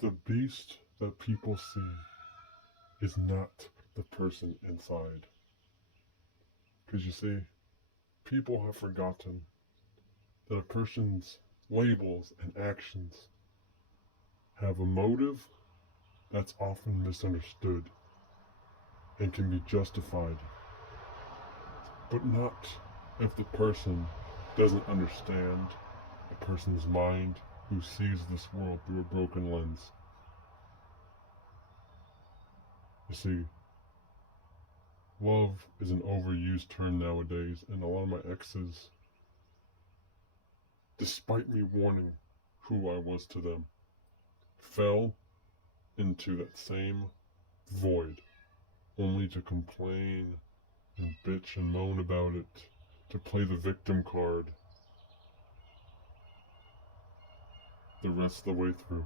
The beast that people see is not the person inside. Because you see, people have forgotten that a person's labels and actions have a motive that's often misunderstood and can be justified, but not if the person doesn't understand a person's mind who sees this world through a broken lens. You see, love is an overused term nowadays, and a lot of my exes, despite me warning who I was to them, fell into that same void, only to complain and bitch and moan about it, to play the victim card the rest of the way through.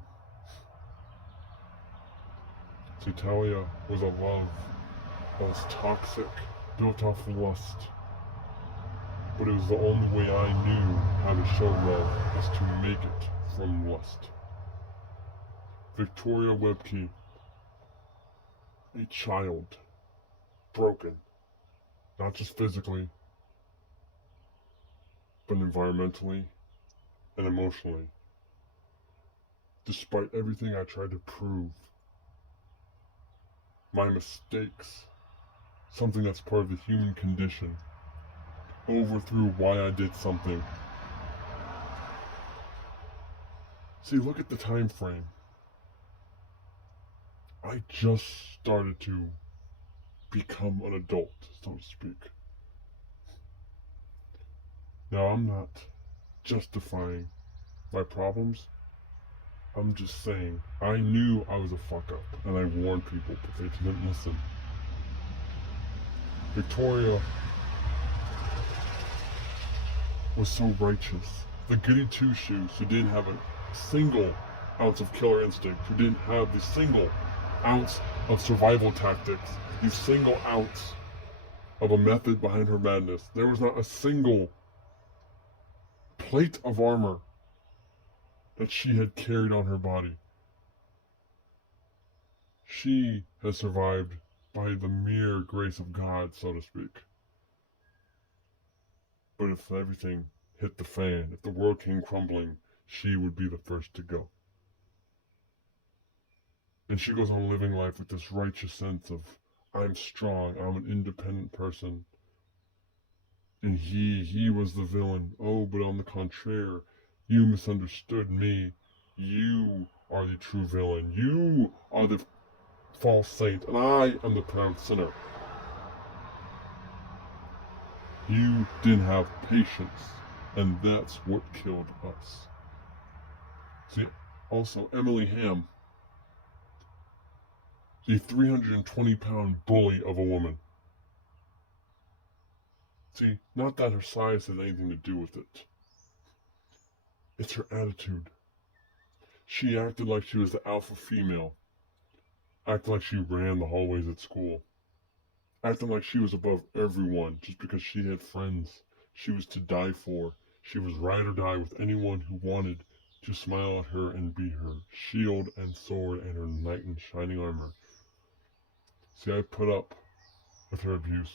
See, Talia was a love that was toxic, built off lust, but it was the only way I knew how to show love is to make it from lust. Victoria Webke, a child, broken, not just physically, but environmentally and emotionally. Despite everything I tried to prove, my mistakes, something that's part of the human condition, overthrew why I did something. See, look at the time frame. I just started to become an adult, so to speak. Now, I'm not justifying my problems. I'm just saying I knew I was a fuck up, and I warned people, but they didn't listen. Victoria was so righteous. The goody two shoes who didn't have a single ounce of killer instinct, who didn't have the single ounce of survival tactics, the single ounce of a method behind her madness. There was not a single plate of armor that she had carried on her body. She has survived by the mere grace of God, so to speak. But if everything hit the fan, if the world came crumbling, she would be the first to go. And she goes on living life with this righteous sense of, I'm strong, I'm an independent person. And he was the villain. Oh, but on the contrary, you misunderstood me. You are the true villain. You are the false saint, and I am the proud sinner. You didn't have patience, and that's what killed us. See, also, Emily Ham, the 320-pound bully of a woman. See, not that her size has anything to do with it. It's her attitude. She acted like she was the alpha female. Acted like she ran the hallways at school. Acting like she was above everyone just because she had friends she was to die for. She was ride or die with anyone who wanted to smile at her and be her shield and sword and her knight in shining armor. See, I put up with her abuse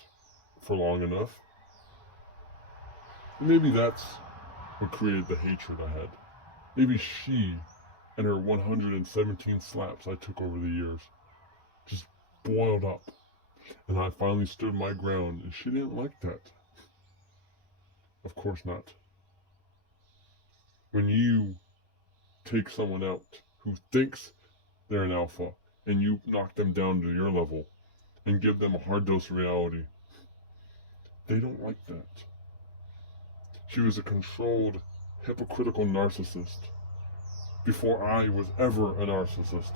for long enough. Maybe that's what created the hatred I had. Maybe she and her 117 slaps I took over the years just boiled up. And I finally stood my ground, and she didn't like that. Of course not. When you take someone out who thinks they're an alpha, and you knock them down to your level, and give them a hard dose of reality, they don't like that. She was a controlled, hypocritical narcissist before I was ever a narcissist.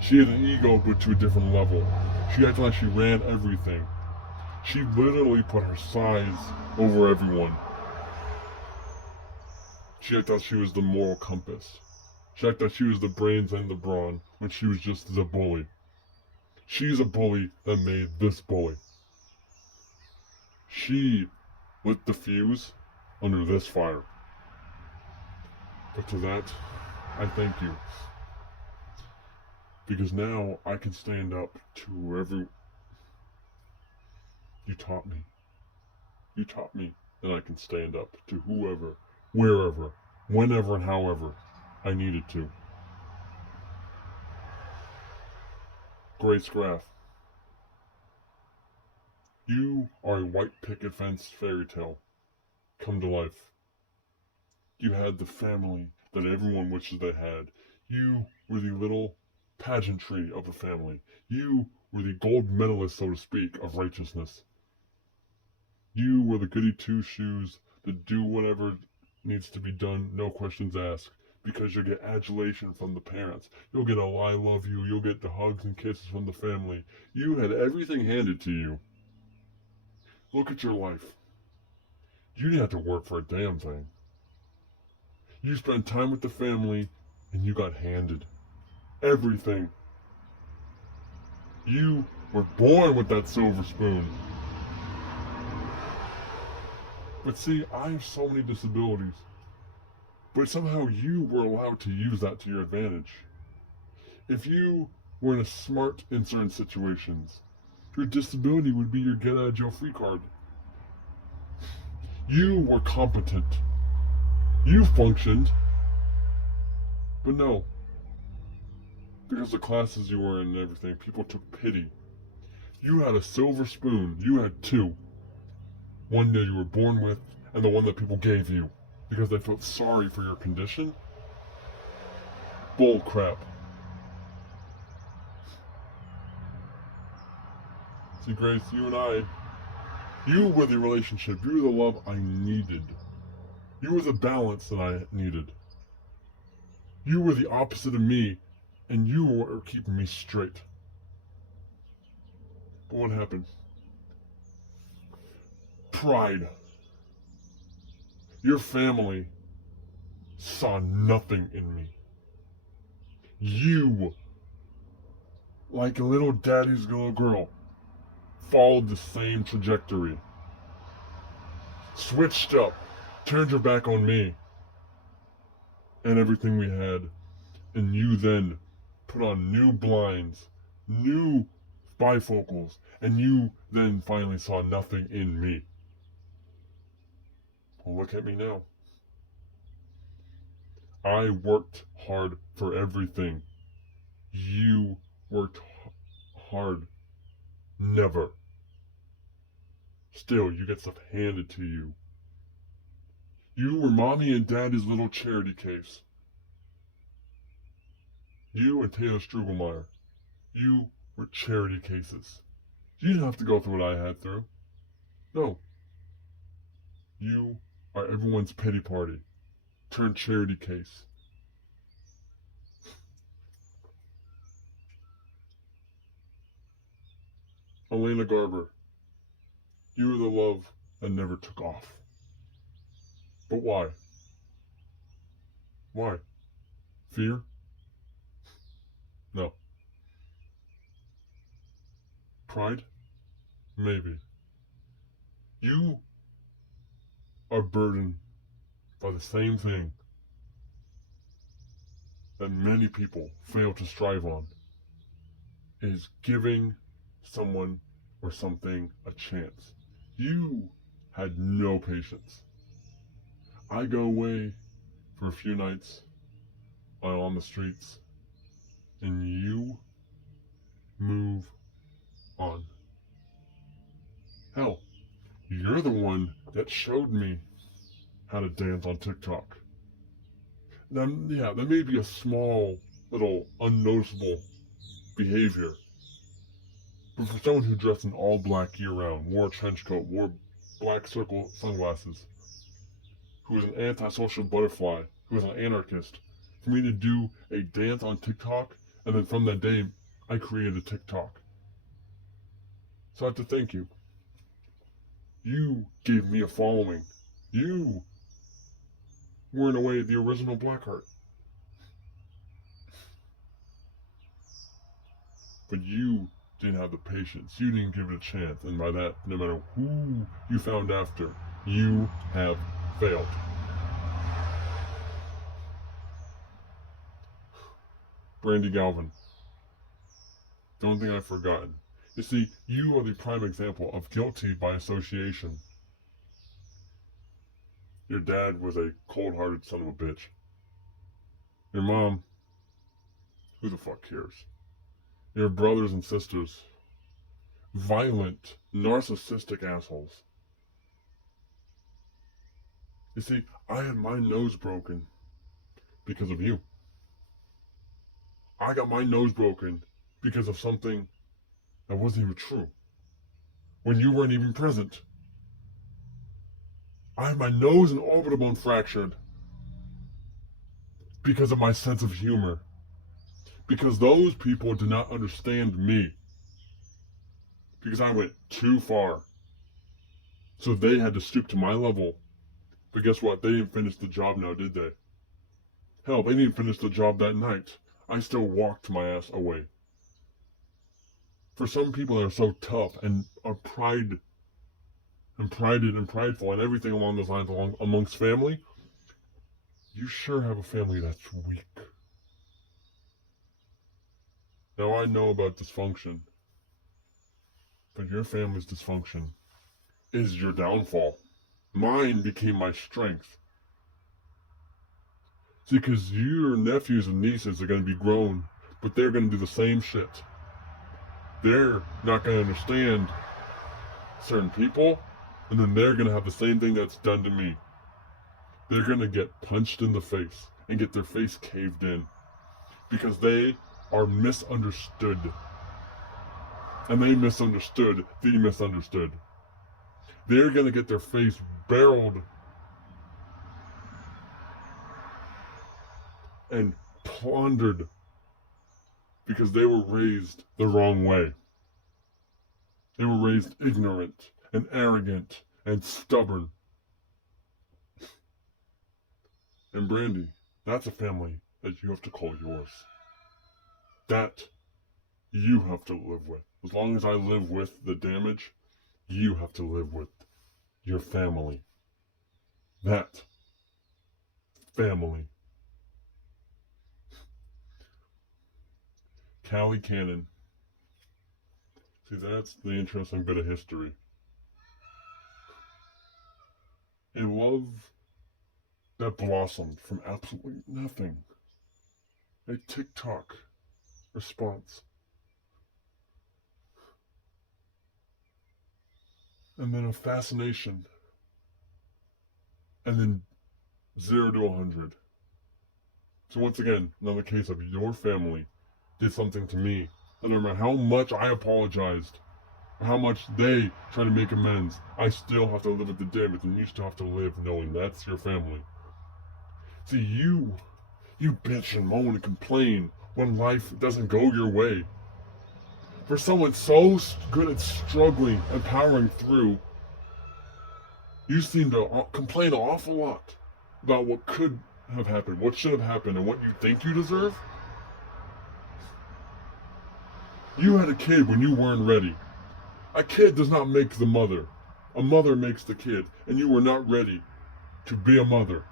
She had an ego, but to a different level. She acted like she ran everything. She literally put her size over everyone. She acted like she was the moral compass. She acted like she was the brains and the brawn when she was just the bully. She's a bully that made this bully. She lit the fuse under this fire. But to that, I thank you. Because now I can stand up to whoever you taught me. You taught me that I can stand up to whoever, wherever, whenever, and however I needed to. Grace Graff, you are a white picket fence fairy tale come to life. You had the family that everyone wishes they had. You were the little pageantry of a family. You were the gold medalist, so to speak, of righteousness. You were the goody two-shoes that do whatever needs to be done, no questions asked, because you'll get adulation from the parents. You'll get a I love you. You'll get the hugs and kisses from the family. You had everything handed to you. Look at your life. You didn't have to work for a damn thing. You spent time with the family and you got handed everything. You were born with that silver spoon. But see, I have so many disabilities. But somehow you were allowed to use that to your advantage. If you were in a smart in certain situations, your disability would be your get out of jail free card. You were competent. You functioned. But no. Because the classes you were in and everything, people took pity. You had a silver spoon. You had two. One that you were born with, and the one that people gave you because they felt sorry for your condition. Bull crap. See, Grace, you and I, you were the relationship. You were the love I needed. You were the balance that I needed. You were the opposite of me, and you were keeping me straight. But what happened? Pride. Your family saw nothing in me. You, like a little daddy's little girl, followed the same trajectory. Switched up, turned your back on me and everything we had. And you then put on new blinds, new bifocals, and you then finally saw nothing in me. Well, look at me now. I worked hard for everything. You worked hard. Never. Still, you get stuff handed to you. You were mommy and daddy's little charity case. You and Taylor Strugelmeyer. You were charity cases. You didn't have to go through what I had through. No. You are everyone's pity party turned charity case. Elena Garber, you were the love that never took off. But why? Why? Fear? No. Pride? Maybe. You are burdened by the same thing that many people fail to strive on, is giving someone or something a chance. You had no patience. I go away for a few nights while on the streets, and you move on. Hell, you're the one that showed me how to dance on TikTok. Now, yeah, that may be a small, little, unnoticeable behavior. But for someone who dressed in all black year-round, wore a trench coat, wore black circle sunglasses, who was an antisocial butterfly, who was an anarchist, for me to do a dance on TikTok, and then from that day, I created a TikTok. So I have to thank you. You gave me a following. You were, in a way, the original Blackheart. But you didn't have the patience. You didn't give it a chance. And by that, no matter who you found after, you have failed. Brandy Galvin, The only thing I've forgotten. You see, you are the prime example of guilty by association. Your dad was a cold-hearted son of a bitch. Your mom, who the fuck cares? Your brothers and sisters, violent, narcissistic assholes. You see, I had my nose broken because of you. I got my nose broken because of something that wasn't even true. When you weren't even present. I had my nose and orbital bone fractured because of my sense of humor. Because those people did not understand me. Because I went too far. So they had to stoop to my level. But guess what? They didn't finish the job now, did they? Hell, they didn't finish the job that night. I still walked my ass away. For some people that are so tough and are prided and prideful and everything along those lines amongst family, you sure have a family that's weak. Now I know about dysfunction, but your family's dysfunction is your downfall. Mine became my strength. See, because your nephews and nieces are going to be grown, but they're going to do the same shit. They're not going to understand certain people, and then they're going to have the same thing that's done to me. They're going to get punched in the face and get their face caved in because they are misunderstood. And they misunderstood the misunderstood. They're going to get their face barreled and plundered because they were raised the wrong way. They were raised ignorant and arrogant and stubborn. And Brandy, that's a family that you have to call yours. That you have to live with. As long as I live with the damage, you have to live with your family. That family. Callie Cannon. See, that's the interesting bit of history. A love that blossomed from absolutely nothing. A TikTok response. And then a fascination. And then 0 to 100. So once again, another case of your family did something to me. And no matter how much I apologized, or how much they try to make amends, I still have to live with the damage, and you still have to live knowing that's your family. See, you bitch and moan and complain when life doesn't go your way. For someone so good at struggling and powering through, you seem to complain an awful lot about what could have happened, what should have happened, and what you think you deserve. You had a kid when you weren't ready. A kid does not make the mother. A mother makes the kid, and you were not ready to be a mother.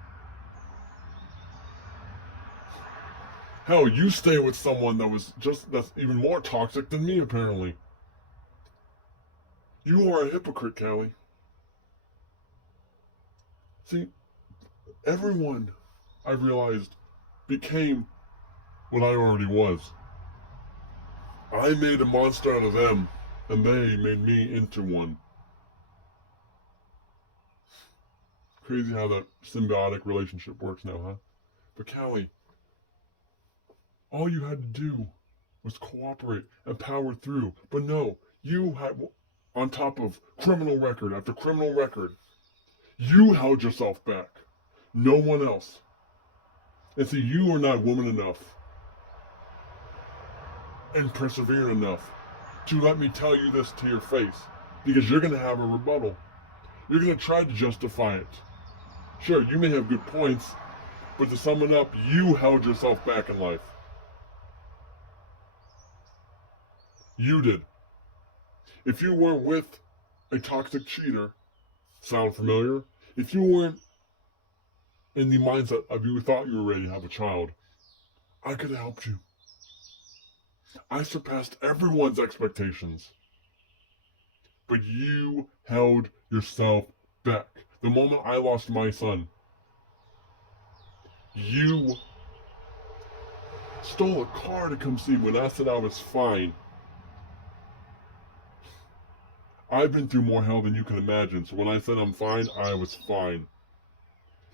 Hell, you stay with someone that's even more toxic than me, apparently. You are a hypocrite, Callie. See, everyone, I realized, became what I already was. I made a monster out of them, and they made me into one. Crazy how that symbiotic relationship works now, huh? But Callie, all you had to do was cooperate and power through. But no, you had, on top of criminal record after criminal record, you held yourself back. No one else. And see, you are not woman enough and persevere enough to let me tell you this to your face, because you're going to have a rebuttal. You're going to try to justify it. Sure, you may have good points, but to sum it up, you held yourself back in life. You did. If you weren't with a toxic cheater, sound familiar? If you weren't in the mindset of you thought you were ready to have a child, I could have helped you. I surpassed everyone's expectations. But you held yourself back. The moment I lost my son, you stole a car to come see me when I said I was fine. I've been through more hell than you can imagine, so when I said I'm fine, I was fine.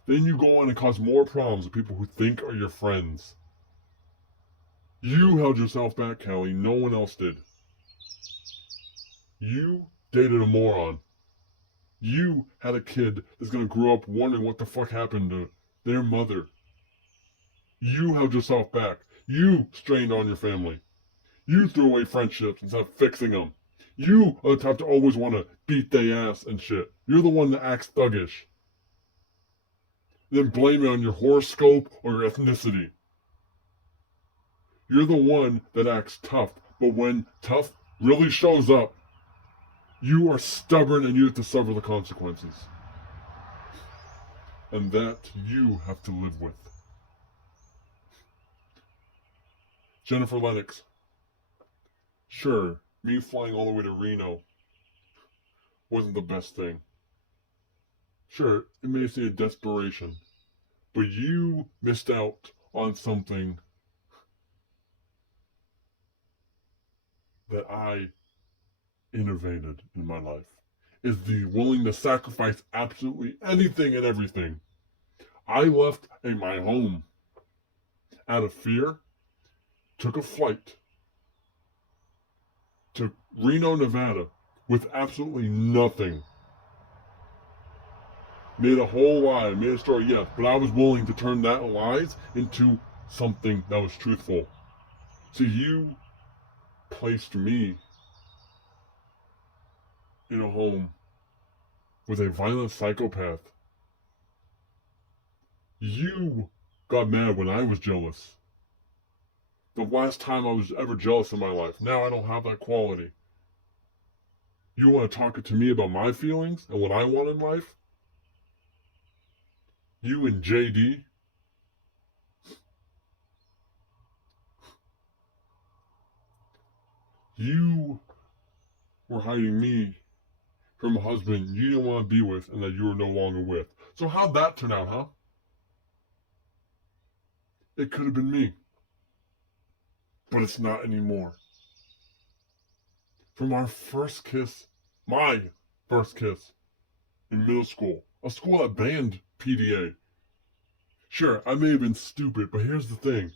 Then you go on and cause more problems with people who think are your friends. You held yourself back, Callie. No one else did. You dated a moron. You had a kid that's gonna grow up wondering what the fuck happened to their mother. You held yourself back. You strained on your family. You threw away friendships instead of fixing them. You are the type to always want to beat their ass and shit. You're the one that acts thuggish. Then blame it on your horoscope or your ethnicity. You're the one that acts tough, but when tough really shows up, you are stubborn and you have to suffer the consequences. And that you have to live with. Jennifer Lennox. Sure, me flying all the way to Reno wasn't the best thing. Sure, it may say a desperation, but you missed out on something that I innovated in my life. Is the willing to sacrifice absolutely anything and everything. I left my home out of fear, took a flight to Reno, Nevada with absolutely nothing. Made a whole lie, made a story, yes, but I was willing to turn that lies into something that was truthful. So you placed me in a home with a violent psychopath. You got mad when I was jealous. The last time I was ever jealous in my life. Now I don't have that quality. You want to talk to me about my feelings and what I want in life? You and JD? You were hiding me from a husband you didn't want to be with and that you were no longer with. So how'd that turn out, huh? It could have been me. But it's not anymore. From our first kiss, my first kiss in middle school, a school that banned PDA. Sure, I may have been stupid, but here's the thing.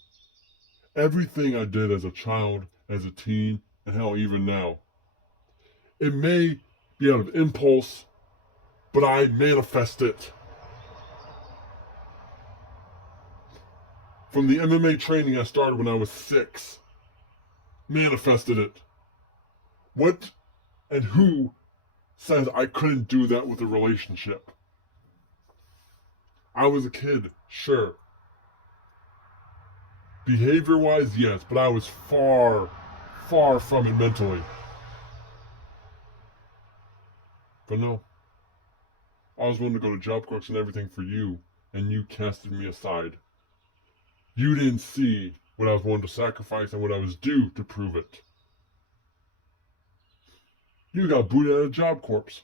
Everything I did as a child, as a teen, and hell, even now, it may be out of impulse, but I manifest it. From the MMA training I started when I was 6, manifested it. What and who says I couldn't do that with a relationship? I was a kid, sure. Behavior-wise, yes, but I was far, far from it mentally. But no. I was willing to go to job corps and everything for you, and you casted me aside. You didn't see what I was willing to sacrifice and what I was due to prove it. You got booted out of job corps.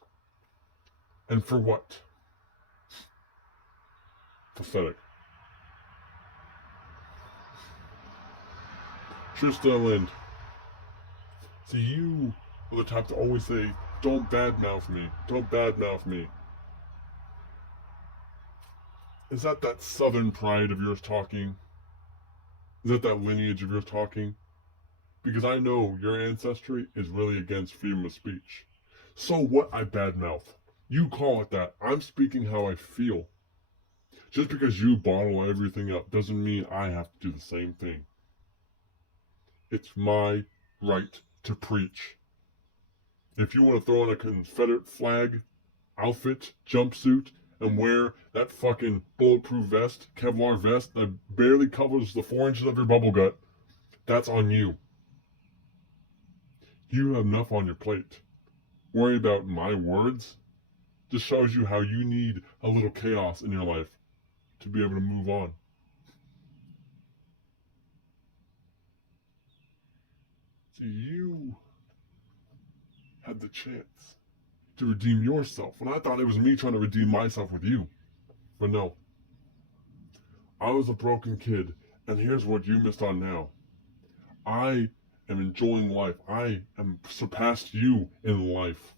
And for what? Pathetic. Trista Lind. See, you are the type to always say, don't badmouth me. Don't badmouth me. Is that southern pride of yours talking? Is that lineage of yours talking? Because I know your ancestry is really against freedom of speech. So what I badmouth? You call it that. I'm speaking how I feel. Just because you bottle everything up doesn't mean I have to do the same thing. It's my right to preach. If you want to throw on a Confederate flag outfit, jumpsuit, and wear that fucking bulletproof vest, Kevlar vest that barely covers the 4 inches of your bubble gut, that's on you. You have enough on your plate. Worry about my words just shows you how you need a little chaos in your life to be able to move on. So you had the chance to redeem yourself. And I thought it was me trying to redeem myself with you. But no. I was a broken kid, and here's what you missed on now. I am enjoying life. I am surpassed you in life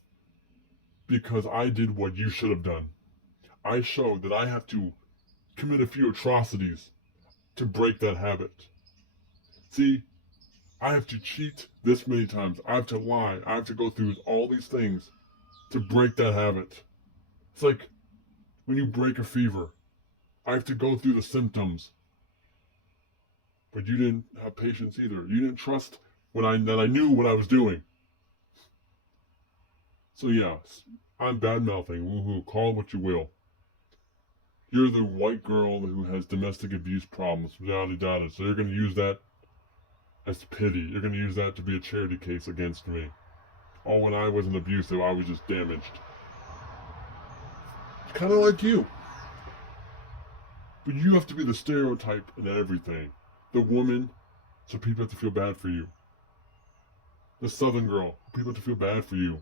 because I did what you should have done. I showed that I have to commit a few atrocities to break that habit. See, I have to cheat this many times. I have to lie. I have to go through all these things to break that habit. It's like when you break a fever. I have to go through the symptoms. But you didn't have patience either. You didn't trust that I knew what I was doing. So yeah, I'm bad mouthing. Woohoo! Call it what you will. You're the white girl who has domestic abuse problems. Yada yada. So you're going to use that as pity. You're going to use that to be a charity case against me. Oh, when I wasn't abusive, I was just damaged. It's kind of like you. But you have to be the stereotype in everything. The woman, so people have to feel bad for you. The southern girl, people have to feel bad for you.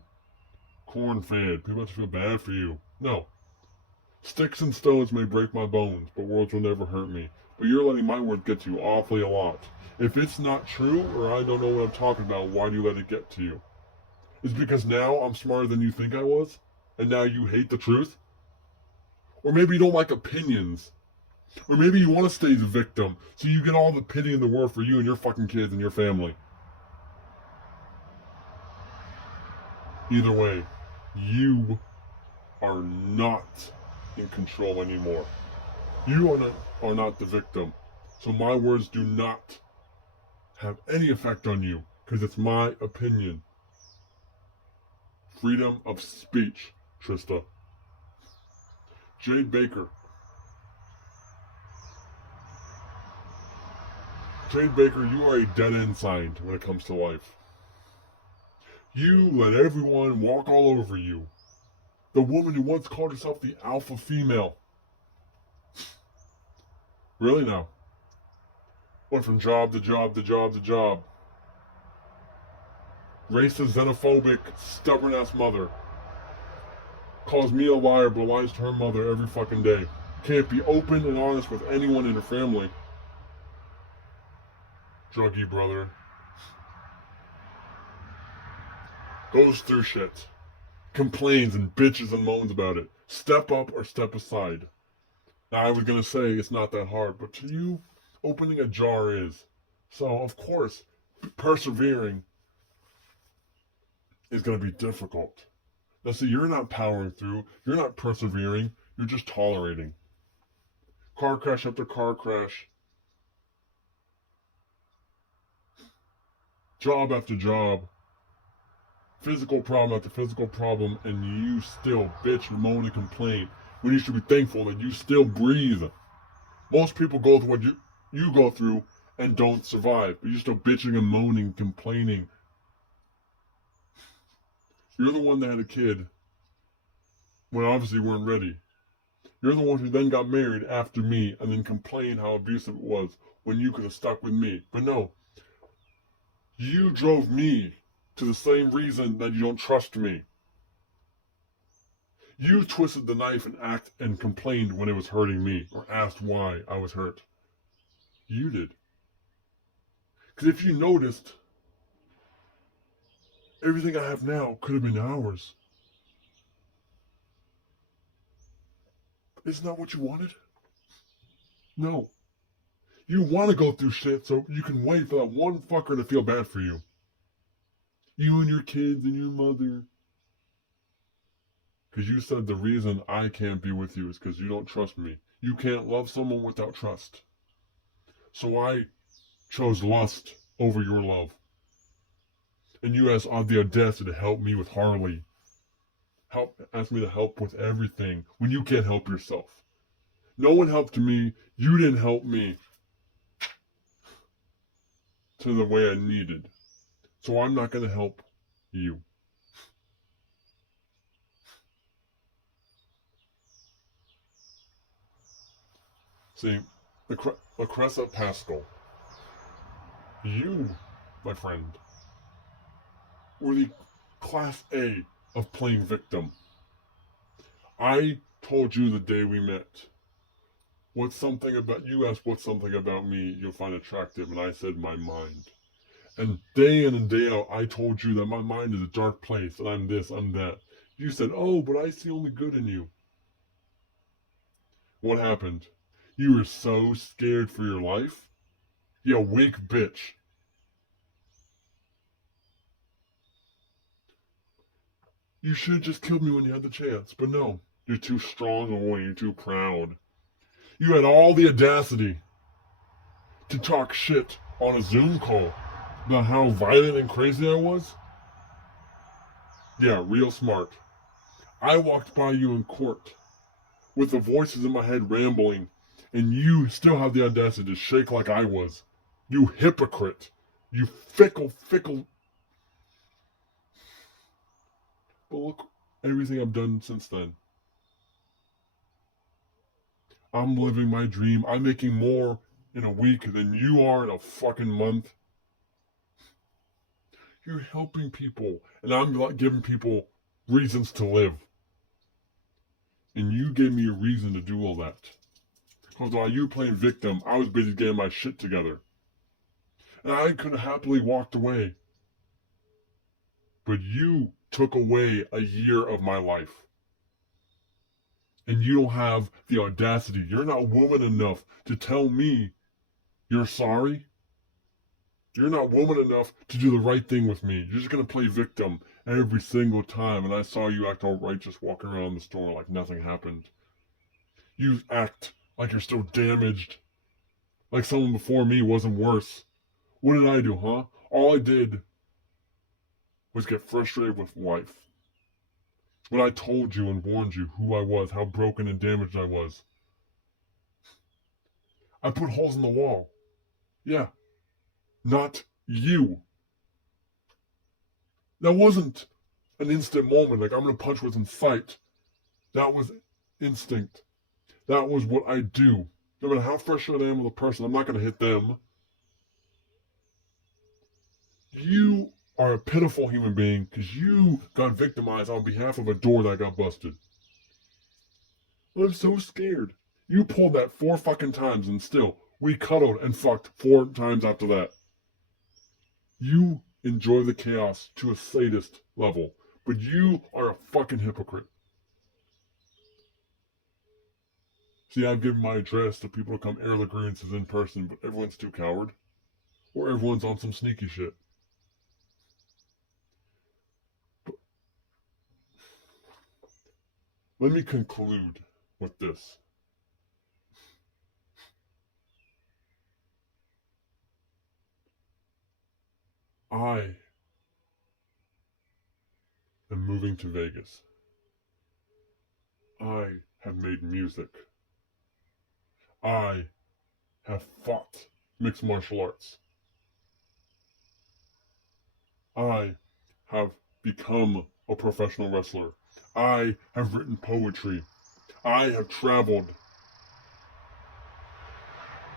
Corn-fed, people have to feel bad for you. No. Sticks and stones may break my bones, but words will never hurt me. But you're letting my word get to you awfully a lot. If it's not true, or I don't know what I'm talking about, why do you let it get to you? Is it because now I'm smarter than you think I was? And now you hate the truth? Or maybe you don't like opinions. Or maybe you want to stay the victim, so you get all the pity in the world for you and your fucking kids and your family. Either way, you are not in control anymore. You are not the victim. So my words do not have any effect on you, because it's my opinion. Freedom of speech, Trista. Jade Baker. Jade Baker, you are a dead-end sign when it comes to life. You let everyone walk all over you. The woman who once called herself the alpha female. Really now? Went from job to job to job to job. Racist, xenophobic, stubborn-ass mother. Calls me a liar, but lies to her mother every fucking day. Can't be open and honest with anyone in her family. Druggy brother. Goes through shit. Complains and bitches and moans about it. Step up or step aside. Now I was gonna say it's not that hard, but to you, opening a jar is. So of course, persevering is gonna be difficult. Now see, you're not powering through, you're not persevering, you're just tolerating. Car crash after car crash. Job after job. Physical problem after physical problem, and you still bitch, moan, and complain when you should be thankful that you still breathe. Most people go through what you go through and don't survive, but you're still bitching and moaning, complaining. You're the one that had a kid when obviously weren't ready. You're the one who then got married after me and then complained how abusive it was when you could have stuck with me. But no, you drove me to the same reason that you don't trust me. You twisted the knife and complained when it was hurting me, or asked why I was hurt. You did. Because if you noticed, everything I have now could have been ours. Isn't that what you wanted? No. You want to go through shit so you can wait for that one fucker to feel bad for you. You and your kids and your mother. Because you said the reason I can't be with you is because you don't trust me. You can't love someone without trust. So I chose lust over your love. And you had the audacity to help me with Harley. Ask me to help with everything when you can't help yourself. No one helped me. You didn't help me to the way I needed. So I'm not going to help you. See, LaCressa Pascal, you, my friend, were the class A of playing victim. I told you the day we met, what's something about you asked what's something about me you'll find attractive, and I said my mind. And day in and day out, I told you that my mind is a dark place, and I'm this, I'm that. You said, oh, but I see only good in you. What happened? You were so scared for your life? You weak bitch. You should have just killed me when you had the chance, but no. You're too strong and you're too proud. You had all the audacity to talk shit on a Zoom call about how violent and crazy I was. Yeah, real smart. I walked by you in court with the voices in my head rambling, and you still have the audacity to shake like I was. You hypocrite. You fickle. But look, everything I've done since then. I'm living my dream. I'm making more in a week than you are in a fucking month. You're helping people, and I'm giving people reasons to live. And you gave me a reason to do all that. Because while you were playing victim, I was busy getting my shit together. And I could have happily walked away. But you took away a year of my life. And you don't have the audacity. You're not woman enough to tell me you're sorry. You're not woman enough to do the right thing with me. You're just going to play victim every single time. And I saw you act all righteous walking around the store like nothing happened. You act like you're still damaged. Like someone before me wasn't worse. What did I do, huh? All I did was get frustrated with life. When I told you and warned you who I was, how broken and damaged I was. I put holes in the wall. Yeah. Not you. That wasn't an instant moment, like I'm gonna punch within sight. That was instinct. That was what I do. No matter how frustrated I am with a person, I'm not gonna hit them. You are a pitiful human being because you got victimized on behalf of a door that got busted. I'm so scared. You pulled that 4 fucking times and still, we cuddled and fucked 4 times after that. You enjoy the chaos to a sadist level, but you are a fucking hypocrite. See, I've given my address to people to come air the grievances in person, but everyone's too coward. Or everyone's on some sneaky shit. Let me conclude with this. I am moving to Vegas. I have made music. I have fought mixed martial arts. I have become a professional wrestler. I have written poetry. I have traveled.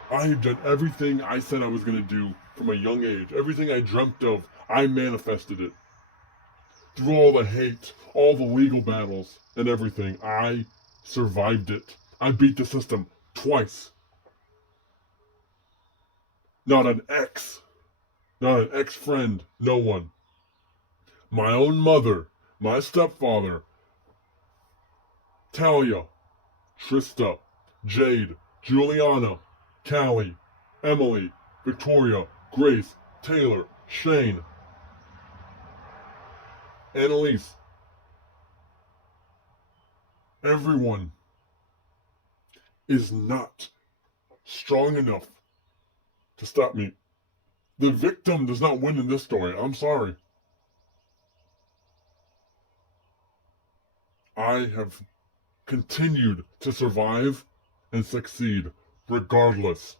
I have done everything I said I was going to do from a young age. Everything I dreamt of, I manifested it. Through all the hate, all the legal battles, and everything, I survived it. I beat the system twice. Not an ex. Not an ex-friend. No one. My own mother. My stepfather. Talia. Trista. Jade. Juliana. Callie. Emily. Victoria. Grace. Taylor. Shane. Annalise. Everyone is not strong enough to stop me. The victim does not win in this story. I'm sorry. I have continued to survive and succeed regardless.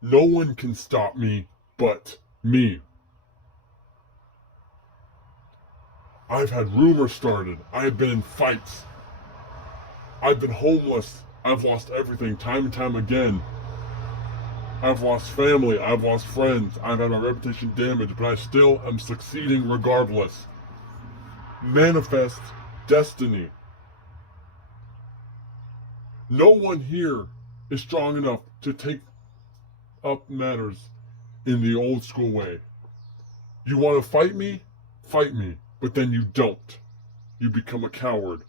No one can stop me but me. I've had rumors started. I have been in fights. I've been homeless. I've lost everything time and time again. I've lost family, I've lost friends, I've had my reputation damaged, but I still am succeeding regardless. Manifest destiny. No one here is strong enough to take up matters in the old school way. You want to fight me? Fight me. But then you don't. You become a coward.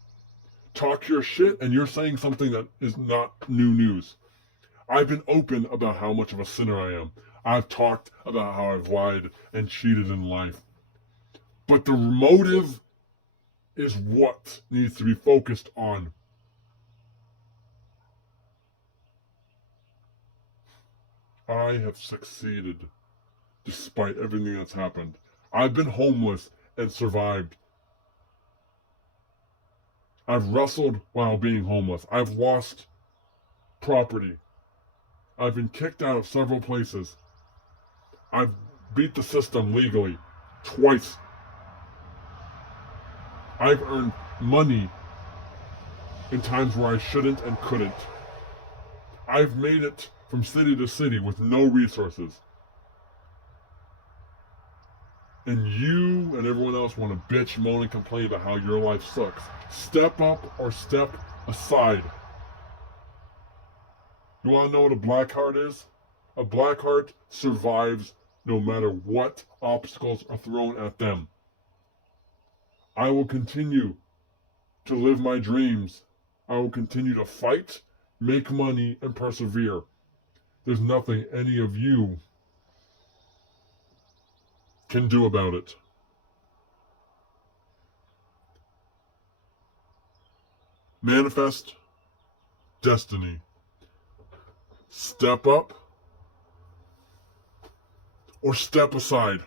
Talk your shit and you're saying something that is not new news. I've been open about how much of a sinner I am. I've talked about how I've lied and cheated in life. But the motive is what needs to be focused on. I have succeeded despite everything that's happened. I've been homeless and survived. I've wrestled while being homeless. I've lost property. I've been kicked out of several places. I've beat the system legally twice. I've earned money in times where I shouldn't and couldn't. I've made it from city to city with no resources. And you and everyone else want to bitch, moan, and complain about how your life sucks. Step up or step aside. You want to know what a black heart is? A black heart survives no matter what obstacles are thrown at them. I will continue to live my dreams. I will continue to fight, make money, and persevere. There's nothing any of you can do about it. Manifest destiny. Step up or step aside.